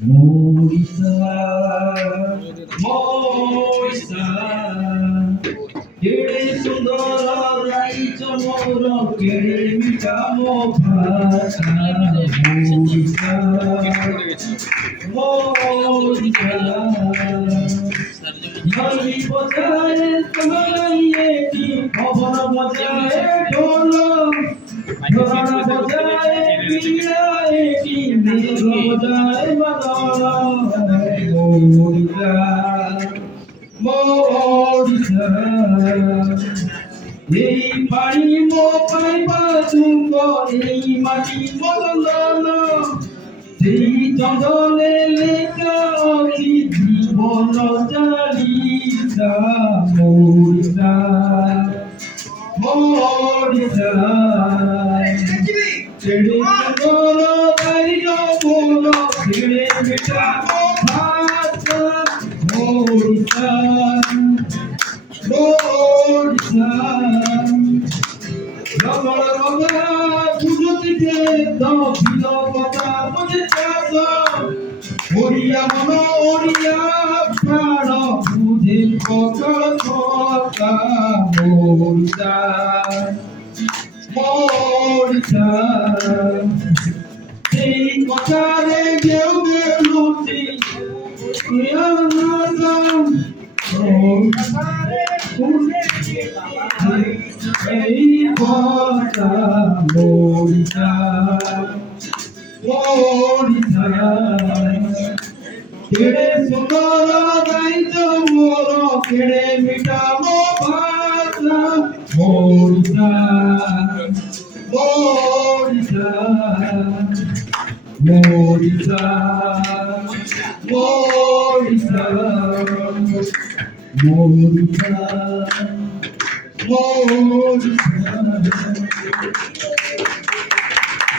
Morisa, Morisa, केड़े सुंदर rice मोर केड़े मीठा मो भाषा मोरिसा मोरिसा नली बजाए कमलाइए की खबर बजाए ढोल ढोल बजाए पियाए की मेघ बजाए मदरा मोरिसा मोरिसा এই পানি মো পাইবা তুঙ্গ এই মাটি মদন সেই চন্দনে লেখা অতি জীবন চালিসা মোরিসা মোরিসা ছেড়ে বল তাই বল ছেড়ে বেটা ভাষা মোরিসা মোরিসা রমণ রমা পুজোতে দাও ভিল কথা বুঝে চাষ ওড়িয়া মন ওড়িয়া প্রাণ বুঝে কতল কথা মোরিসা মোরিসা এই কথারে কেউ লুটি এই কথা মোরিসা মোরিসা কেড়ে সুন্দর গাইছ মোর কেড়ে মিঠা মো ভাষা মোরিসা মোরিসা মোরিসা মোরিসা মোরিসা মোরিসা